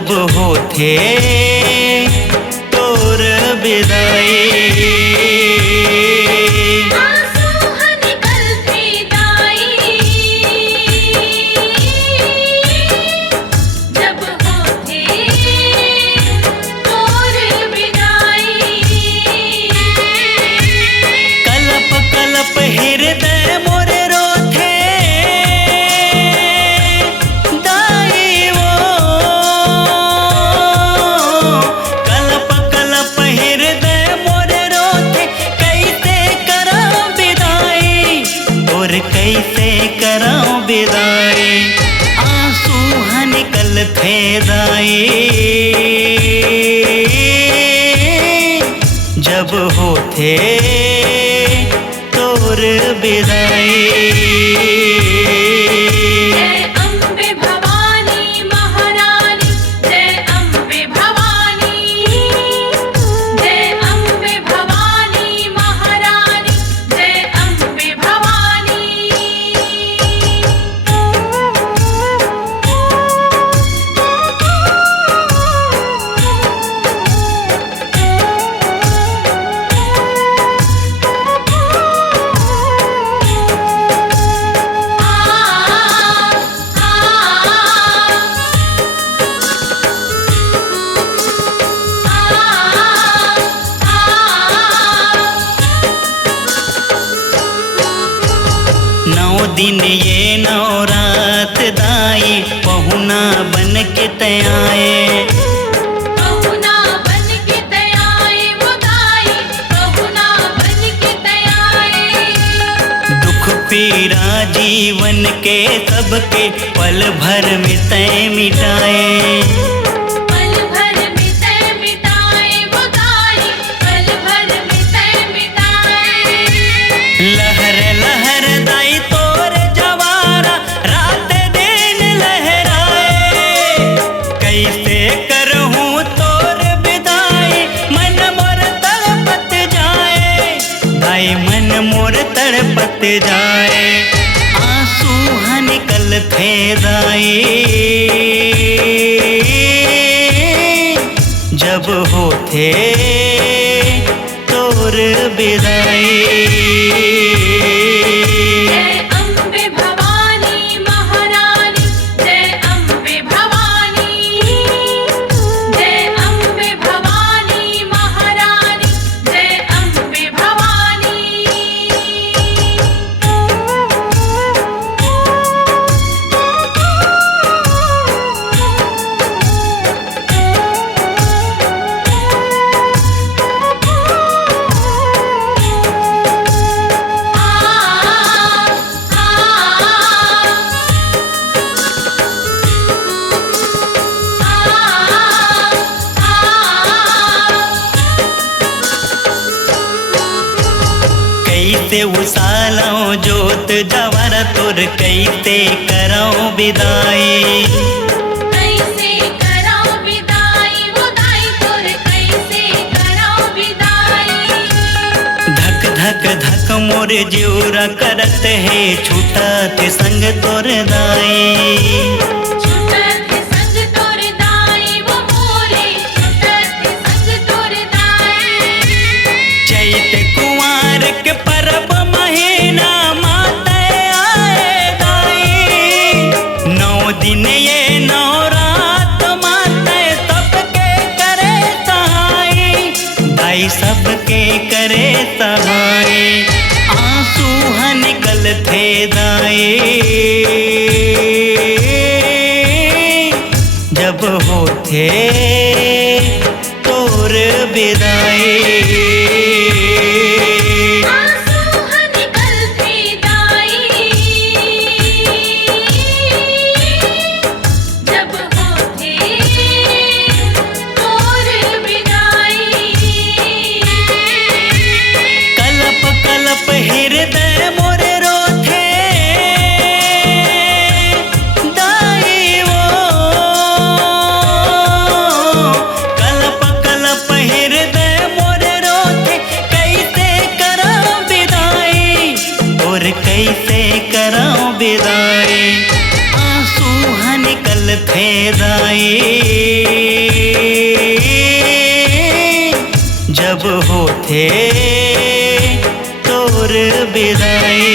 जब होथे तोर विदाई। कैसे कराऊं विदाई, आंसू निकल थे दाई। जब होथे तोर विदाई। नौ दिन ये नौ रात दाई, पहुना बन के तयाए। पहुना बन के तयाए वो दाई, पहुना बन के तयाए। दुख पीड़ा जीवन के सबके पल भर में तय मिटाए। लहर लहर दाई तोर जवारा रात दिन लहराए। कैसे करहूँ तोर विदाई, मन मोर तड़पत जाए। दाई मन मोर तड़पत जाए, आंसू निकल थे दाई। जब होथे तोर विदाई। कैसे उसालों जोत जवारा तोर, कैसे कराऊं विदाई। कैसे कराऊं विदाई वो दाई तोर, कैसे कराऊं विदाई। धक धक धक मोर जिउरा करत है, छूटत संग तोर दाई। चैत कुंवार के परब महीना माते आए दाई। 9 दिन ये 9 रात माते सबके करे सहाय। दाई सबके करे सहाय, आंसू निकल थे दाई। जब होथे तोर विदाई। हृदय मोरे रोथे दाई वो, कलप कलप हृदय मोरे रो निकल थे दाई जब होते तोर बिदाई।